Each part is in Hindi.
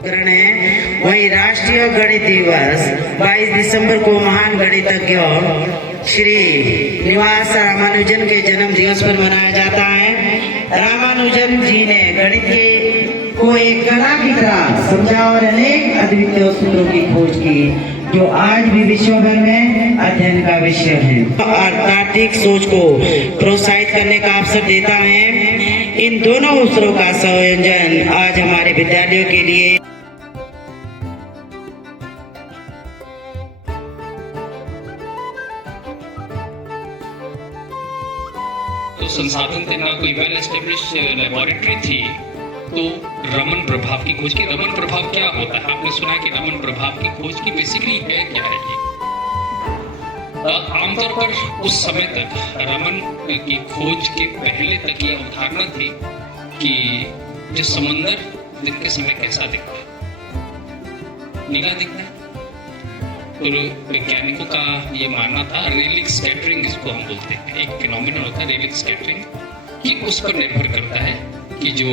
उपकरण है। वही राष्ट्रीय गणित दिवस 22 दिसंबर को महान गणितज्ञ श्री निवास रामानुजन के जन्म दिवस पर मनाया जाता है। रामानुजन जी ने गणित को एक कला की तरह समझा और अनेक अद्वितीय सूत्रों की खोज की जो आज भी विश्व भर में अध्ययन का विषय है और तार्किक सोच को प्रोत्साहित करने का अवसर देता है। इन दोनों अवसरों का संयोजन आज हमारे विद्यार्थियों के लिए तो संसाधन देना कोई वेल एस्टेब्लिश लेबोरेटरी थी तो रमन प्रभाव की खोज की। रमन प्रभाव क्या होता है? आपने सुना कि रमन प्रभाव की खोज की बेसिकली है क्या है ये? आमतौर पर उस समय तक रमन की खोज के पहले तक ये अवधारणा थी कि जो समंदर दिन के समय कैसा दिखता है, नीला दिखता है। तो वैज्ञानिकों का ये मानना था, रेलिक स्कैटरिंग इसको हम बोलते हैं, एक फिनोमिनन होता है रेलिक स्कैटरिंग, कि उस पर निर्भर करता है कि जो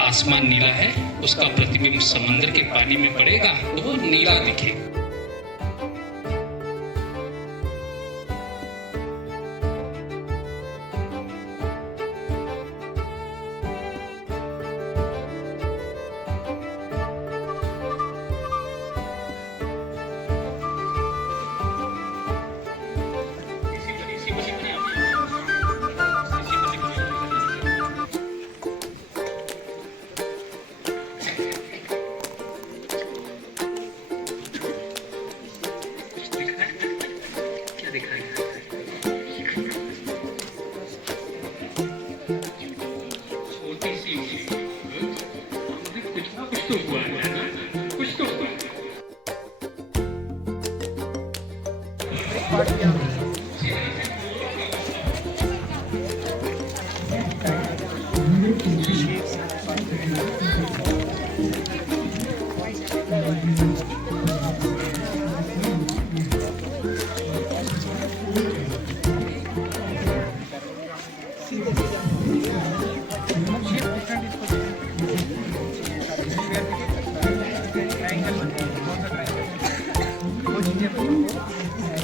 आसमान नीला है उसका प्रतिबिंब समंदर के पानी में पड़ेगा तो वो नीला दिखेगा।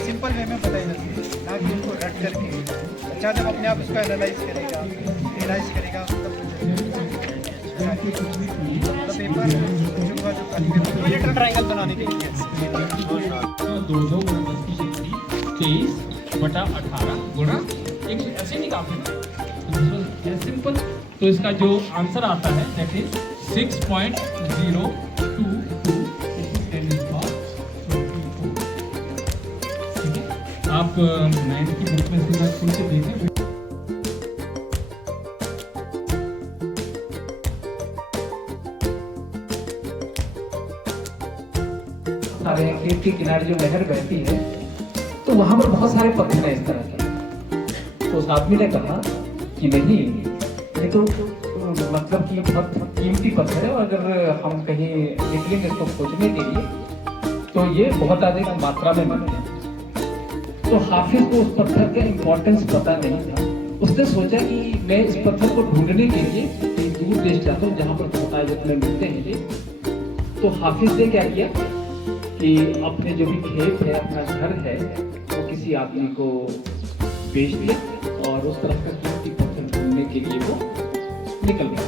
सिंपल वे में बताई जाती है ना कि उनको रट करके अच्छा जब अपने आप उसको एनालाइज करेगा तो पेपर जो प्रोजेक्टर ट्रायंगल बनाने के लिए 23/18 गुणा 100 ऐसे निकालते सिंपल। तो इसका जो आंसर आता है दैट इज 6.022 आप 9 की बुक में इसके साथ सुन के देखें। सारे खेत के किनारे जो नहर बहती है तो वहां पर बहुत सारे पत्थर हैं इस तरह के। तो उस आदमी ने कहा कि नहीं, ये तो मतलब कि बहुत कीमती पत्थर है और अगर हम कहीं निकलेंगे इसको खोजने के लिए तो ये बहुत अधिक मात्रा में मिलते हैं। तो हाफिज को उस पत्थर का इम्पोर्टेंस पता नहीं था। उसने सोचा कि मैं इस पत्थर को ढूंढने के लिए कहीं दूर देश जाता हूँ जहाँ पर बहुत आयत में मिलते हैं ये। तो हाफिज ने क्या किया कि अपने जो भी खेत है, अपना घर है, वो किसी आदमी को बेच दिया और उस तरफ का कीमती पत्थर ढूंढने के लिए वो निकल गया।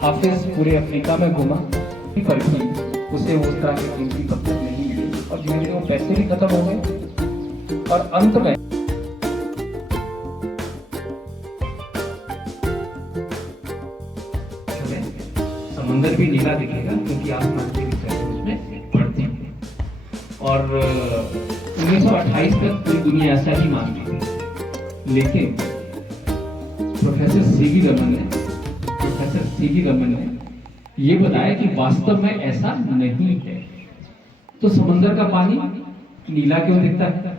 हाफिज पूरे अफ्रीका में घूमा पर भी उसे उस तरह के कीमती पत्थर नहीं मिले और धीरे धीरे वो पैसे भी खत्म हो गए और अंत में समंदर भी नीला दिखेगा क्योंकि आसमान की उसमें पड़ती है। और 1928 तक पूरी दुनिया ऐसा ही मानती थी, लेकिन प्रोफेसर सीवी रमन ने ये बताया कि वास्तव में ऐसा नहीं है। तो समंदर का पानी नीला क्यों दिखता है?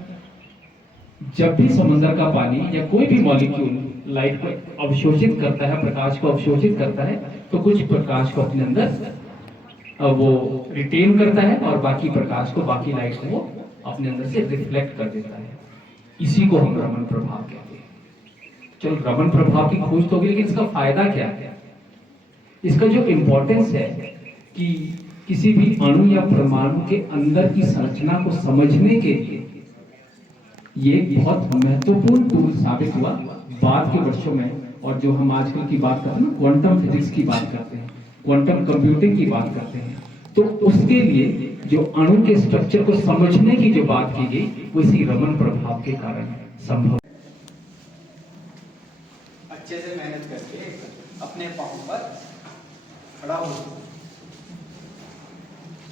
जब भी समंदर का पानी या कोई भी मॉलिक्यूल लाइट को अवशोषित करता है, प्रकाश को अवशोषित करता है, तो कुछ प्रकाश को अपने अंदर वो रिटेन करता है और बाकी प्रकाश को, बाकी लाइट को वो अपने अंदर से रिफ्लेक्ट कर देता है। इसी को हम रमन प्रभाव कहते हैं। चलो, रमन प्रभाव की खोज तो होगी, लेकिन इसका फायदा क्या है? इसका जो इंपॉर्टेंस है कि किसी भी अणु या परमाणु के अंदर की संरचना को समझने के लिए ये बहुत महत्वपूर्ण टूल साबित हुआ बाद के वर्षों में। और जो हम आजकल की बात करते हैं ना, क्वांटम फिजिक्स की बात करते हैं, क्वांटम कंप्यूटिंग की बात करते हैं, तो उसके लिए जो अणु के स्ट्रक्चर को समझने की जो बात की गई वो इसी रमन प्रभाव के कारण संभव। अच्छे से मेहनत करके अपने पाँव पर खड़ा हो।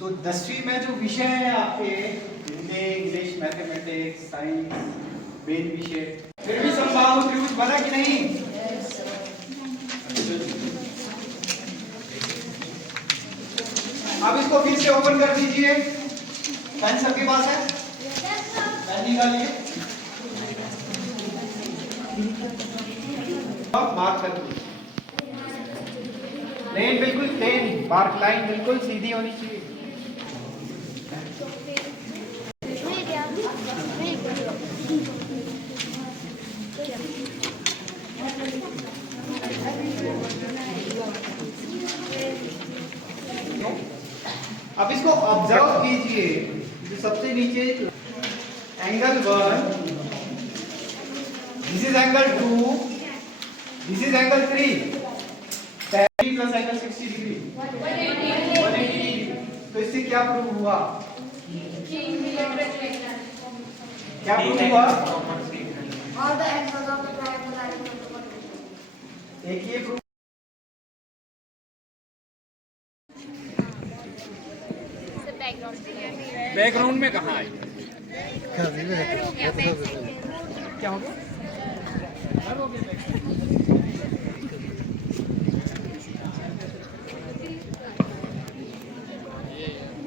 तो 10वीं में जो विषय है आपके Hindi, English, mathematics, science, main विषय, फिर भी समबाहु त्रिभुज बना कि नहीं? अब इसको फिर से ओपन कर दीजिए। पेन सबके पास है? पेन निकालिए। अब मार्क कर दीजिए। प्लेन बिल्कुल प्लेन, मार्क लाइन बिल्कुल सीधी होनी चाहिए। अब इसको ऑब्जर्व कीजिए। जो सबसे नीचे angle 1, this is angle 2, this is angle 3 plus angle 60 degree 180 degree. तो इससे क्या प्रूव हुआ? क्या प्रूव हुआ? एक ये प्रूव। बैकग्राउंड में कहाँ है? क्या हो गया?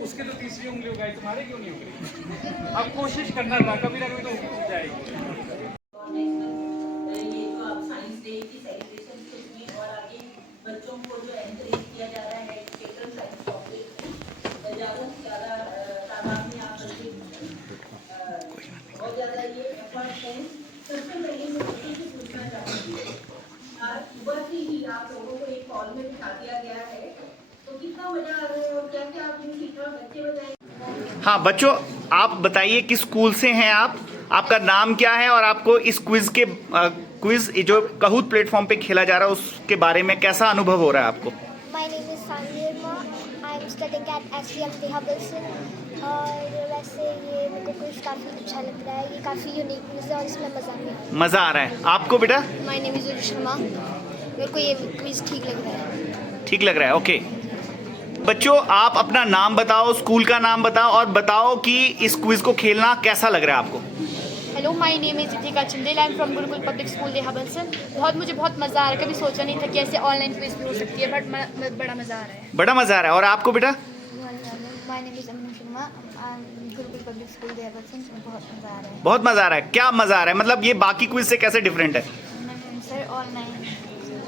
उसके तो तीसरी उंगली हो गई, तुम्हारे क्यों नहीं हो गई? अब कोशिश करना था, कभी ना कभी तो हो जाएगी। ये जो आप साइंस डे की सेलिब्रेशन में और आगे बच्चों को जो एनकरेज किया जा रहा है एजुकेशन साइंस टॉपिक में, ज़्यादा से ज़्यादा तादाद में आप बच्चे बहुत ज़्यादा ये एफर्ट हैं। सबसे पहले मैं बच्चों से पूछना चाहूँगी, सुबह से ही आप लोगों को एक कॉल में बिठा दिया गया है, तो कितना मजा आ रहा है और क्या क्या आपने सीखा? बच्चे बताएं। हाँ बच्चों, आप बताइए किस स्कूल से हैं आप, आपका नाम क्या है और आपको इस क्विज जो कहूत प्लेटफॉर्म पे खेला जा रहा है उसके बारे में कैसा अनुभव हो रहा है आपको? My name is Sanjirma. I'm studying at SVM Wilson. और वैसे ये मेरे को क्विज काफ़ी अच्छा लग रहा है, ये काफ़ी यूनिक है और इसमें मज़ा भी है। मज़ा आ रहा है आपको बेटा? My name is Urishma. मेरे को ये क्विज ठीक लग रहा है। ठीक लग रहा है, ओके। बच्चों आप अपना नाम बताओ, स्कूल का नाम बताओ और बताओ कि इस क्विज को खेलना कैसा लग रहा है आपको? Hello, my name is Ritika Chandel. I am from Gurukul public school देहाबलसन। मुझे बहुत मज़ा आ रहा है, कभी सोचा नहीं था कि ऐसे ऑनलाइन क्विज भी हो सकती है, बट बड़ा मज़ा आ रहा है। बड़ा मज़ा आ रहा है। और आपको बेटा? My name is Aman Sharma. I am Gurukul public school देहाबलसन। बहुत मज़ा आ रहा है। बहुत मज़ा आ रहा है। क्या मज़ा आ रहा है, मतलब ये बाकी क्विज से कैसे डिफरेंट है? सर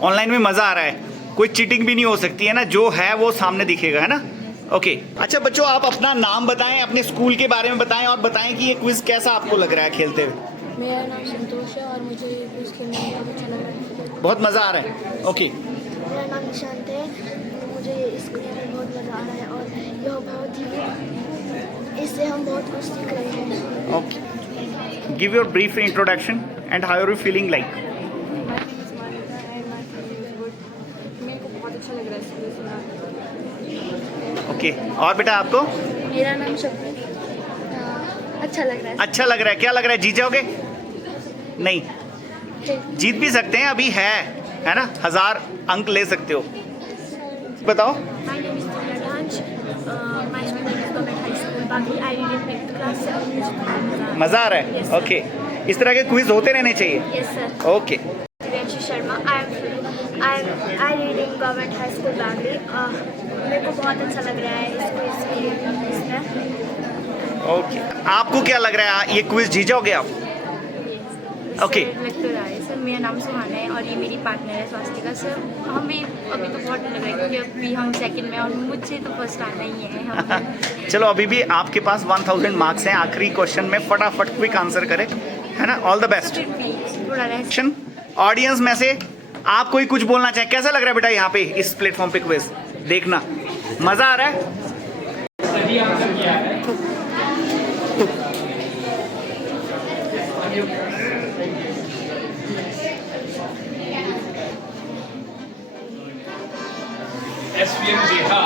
ऑनलाइन में मज़ा आ रहा है, कोई चीटिंग भी नहीं हो सकती है ना, जो है वो सामने दिखेगा, है ना? ओके। अच्छा बच्चों आप अपना नाम बताएं, अपने स्कूल के बारे में बताएं और बताएं कि ये क्विज कैसा आपको लग रहा है खेलते हुए? मेरा नाम संतोष है और मुझे ये क्विज खेलने में बहुत अच्छा लग रहा है। बहुत मज़ा आ रहा है, ओके। मेरा नाम निशांत है, मुझे इस क्विज में बहुत मज़ा आ रहा है और यह बहुत ही, इससे हम बहुत कुछ सीख रहे हैं। Okay, give your brief introduction and how are you feeling like? मेरे को बहुत अच्छा लग रहा है इस क्विज सुना। ओके, और बेटा आपको? मेरा नाम शब्द अच्छा लग रहा है। अच्छा लग रहा है। क्या लग रहा है, जीत जाओगे? नहीं, जीत भी सकते हैं, अभी है ना, 1000 अंक ले सकते हो। बताओ। My name is Priya Danch. My school name is Government High School. बाकी I read in 5th class से और मुझे बहुत मज़ा आ रहा है? Yes, sir. ओके, इस तरह के क्विज होते रहने चाहिए। Yes sir. Okay. Priyanshi Sharma. I read in Government High School Bangalore. मेरे को बहुत अच्छा लग रहा है इस क्विज इसमें। ओके, आपको क्या लग रहा है, ये क्विज जीत जाओगे आप? ओके। लग तो रहा है सर। मेरा नाम सुहाना है और ये मेरी पार्टनर है स्वास्तिका सर। हमें अभी तो बहुत लग रहा है क्योंकि अभी हम सेकंड में और मुझे तो फर्स्ट आना ही है। हम चलो अभी भी आपके पास 1000 मार्क्स हैं, आखिरी क्वेश्चन में फटाफट क्विक आंसर करें, है ना? All the best. फिर भी थोड़ा रह ऑडियंस में से आप कोई कुछ बोलना चाहे, कैसा लग रहा है बेटा यहाँ पे इस प्लेटफॉर्म पे क्विज देखना? मजा आ रहा है? सही आंसर किया है। SVM देहा।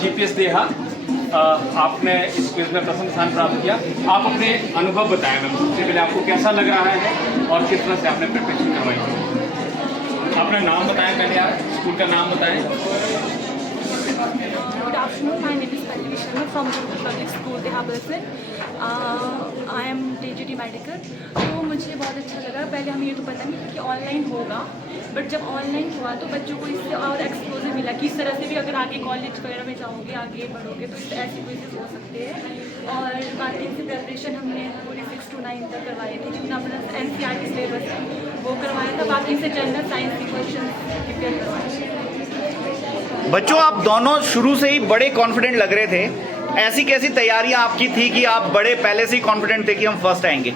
GPS देहा, आपने इस क्विज में प्रथम स्थान प्राप्त किया। आप अपने अनुभव बताएं मैम, सबसे पहले आपको कैसा लग रहा है और किस तरह से आपने प्रिपरेशन करवाई? अपना नाम बताएं पहले, आप स्कूल का नाम बताएं। Good afternoon, my name is Pallavi Sharma from Gurukul Public School, Deha Bilsin. I am DGT Medical. तो मुझे बहुत अच्छा लगा। पहले हमें ये तो पता नहीं था कि ऑनलाइन होगा, बट जब ऑनलाइन हुआ तो बच्चों को इससे और एक्सपोजर मिला कि इस तरह से भी अगर आगे कॉलेज वगैरह में जाओगे, आगे बढ़ोगे तो इससे ऐसे क्विज़ेस हो सकते हैं। और बाकी से प्रिपरेशन हमने पूरी 6 to 9 तक करवाई थी, जितना अपना NCERT सिलेबस है वो करवाया था। बाकी से जनरल साइंस के क्वेश्चन प्रिपेयर करवाए। बच्चों, आप दोनों शुरू से ही बड़े कॉन्फिडेंट लग रहे थे। ऐसी कैसी तैयारियां आपकी थी कि आप बड़े पहले से ही कॉन्फिडेंट थे कि हम फर्स्ट आएंगे?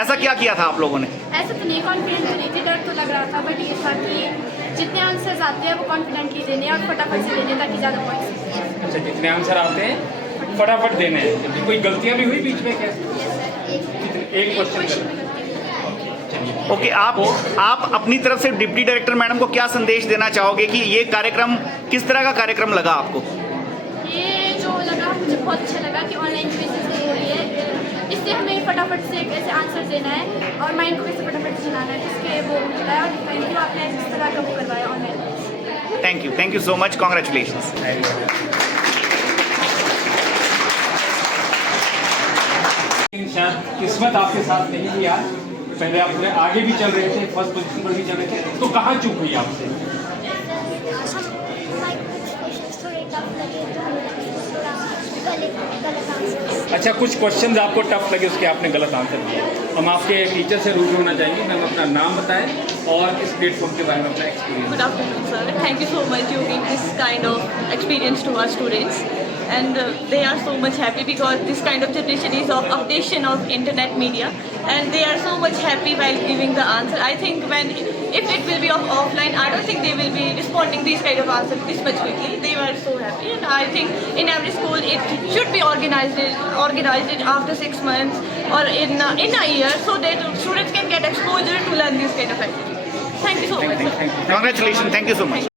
ऐसा क्या किया था आप लोगों ने? ऐसे तो नहीं, कॉन्फिडेंट तो नहीं थी, डर तो लग रहा था, बट ये था कि जितने आंसर्स आते हैं वो कॉन्फिडेंटली देने और फटाफट से देने ताकि ज़्यादा पॉइंट्स। अच्छा, जितने आंसर आते हैं फटाफट देने हैं। कोई गलतियां भी हुई बीच में? कैसे? एक क्वेश्चन। ओके, आप अपनी तरफ से डिप्टी डायरेक्टर मैडम को क्या संदेश देना चाहोगे कि ये कार्यक्रम किस तरह का कार्यक्रम लगा आपको? ये जो लगा मुझे बहुत अच्छा लगा कि ऑनलाइन क्विज़ेस हो रही है, इससे हमें फटाफट से कैसे आंसर देना है और माइंड को कैसे फटाफट से चलाना है, इसके वो मिला है। और थैंक यू, आपने इस तरह का वो करवाया online. Thank you so much, congratulations. शायद किस्मत आपके साथ नहीं थी यार, पहले आप थोड़े आगे भी चल रहे थे, फर्स्ट पोजीशन पर भी चल रहे थे, तो कहाँ चूक हुई आपसे? अच्छा, कुछ क्वेश्चंस आपको टफ लगे, उसके आपने गलत आंसर दिया। हम आपके टीचर से रूबरू होना चाहेंगे। मैम, अपना नाम बताएं और इस प्लेटफॉर्म के बारे में अपना experience. Good afternoon, sir. Thank you so much you giving this kind of experience to our students, and they are so much happy because this kind of generation is of updation of internet media, and they are so much happy while giving the answer. I think if it will be offline, I don't think they will be responding these kind of answers this much quickly. They were so happy, and I think in every school it should be organized after 6 months or in a year, so that students can get exposure to learn this kind of activity. Thank you so much, sir. Congratulations, thank you so much.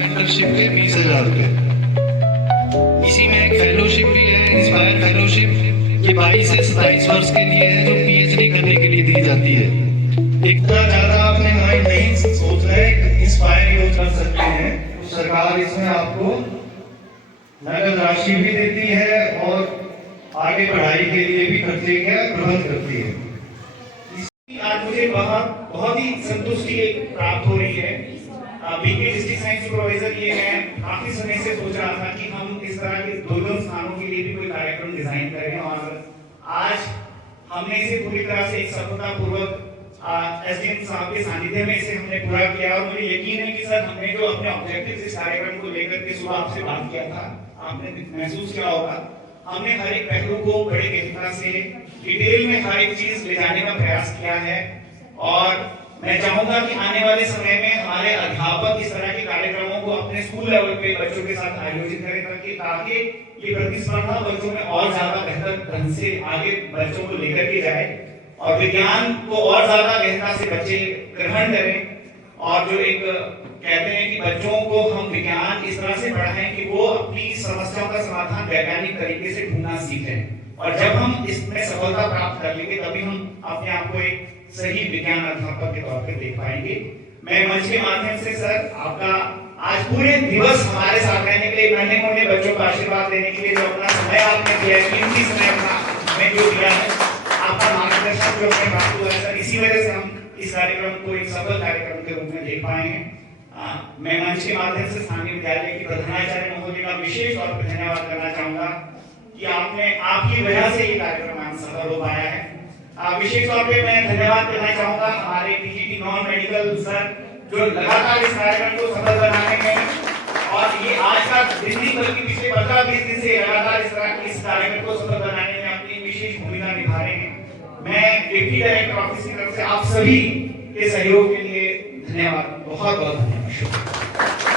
Mentorship है 20,000 रुपये। इसी में एक फेलोशिप भी है ये 22 से 27 वर्ष के लिए है, जो पीएचडी करने के लिए दी जाती है। इतना ज्यादा आपने माइंड नहीं सोचना है, इंस्पायर यूज कर सकते हैं। सरकार इसमें आपको नगद राशि भी देती है और आगे पढ़ाई के लिए भी खर्चे का प्रबंध करती है। आज मुझे बहुत ही संतुष्टि प्राप्त हो रही है। बीके डिस्ट्रिक्ट साइंस सुपरवाइजर ये मैं काफी समय से सोच रहा था कि हम इस तरह के दुर्गम स्थानों के लिए भी कोई कार्यक्रम डिजाइन करें, और आज हमने इसे पूरी तरह से एक सफलतापूर्वक एसडीएम साहब के सानिध्य में इसे हमने पूरा किया। और मुझे यकीन है कि सर हमने जो अपने ऑब्जेक्टिव इस कार्यक्रम को लेकर के सुबह आपसे बात किया था, आपने महसूस किया होगा, हमने हर एक पहलू को बड़े गहनता से डिटेल में हर एक चीज ले जाने का प्रयास किया है। और मैं चाहूंगा कि आने वाले समय में हमारे अध्यापक इस तरह के कार्यक्रमों को अपने स्कूल लेवल पे बच्चों के साथ आयोजित करें, ताकि ये प्रतिस्पर्धा बच्चों में और ज्यादा बेहतर ढंग से आगे बच्चों को लेकर के जाए और विज्ञान को और ज्यादा गहनता से बच्चे ग्रहण करें। और जो एक कहते हैं कि बच्चों को हम विज्ञान इस तरह से पढ़ाएं कि वो अपनी समस्याओं का समाधान वैज्ञानिक तरीके से ढूंढना सीखें, और जब हम इसमें सफलता प्राप्त कर लेंगे तभी हम अपने आप को एक सही विज्ञान अध्यापक के तौर पर देख पाएंगे। मैं मंच के माध्यम से सर आपका आज पूरे दिवस हमारे साथ रहने के लिए, नन्हे मुन्ने बच्चों का आशीर्वाद देने के लिए जो अपना समय आपने दिया है, कीमती समय अपना हमें जो दिया है, आपका मार्गदर्शन जो हमें प्राप्त हुआ है सर, इसी वजह से हम इस कार्यक्रम को एक सफल कार्यक्रम के रूप में देख पाए हैं। मैं मंच के माध्यम से स्थानीय विद्यालय की प्रधानाचार्य महोदय का विशेष तौर पर धन्यवाद करना चाहूंगा कि आपकी वजह से ये कार्यक्रम आज सफल हो पाया है। विशेष तौर पे मैं धन्यवाद करना चाहूंगा हमारे पीजीटी नॉन मेडिकल सर, जो लगातार इस कार्यक्रम को सफल बनाने में, और ये आज का दिन नहीं बल्कि पिछले 15-20 दिन से लगातार इस कार्यक्रम को सफल बनाने में अपनी विशेष भूमिका निभा रहे हैं। मैं डिप्टी डायरेक्टर ऑफिस की तरफ से आप सभी के सहयोग के लिए धन्यवाद, बहुत बहुत धन्यवाद।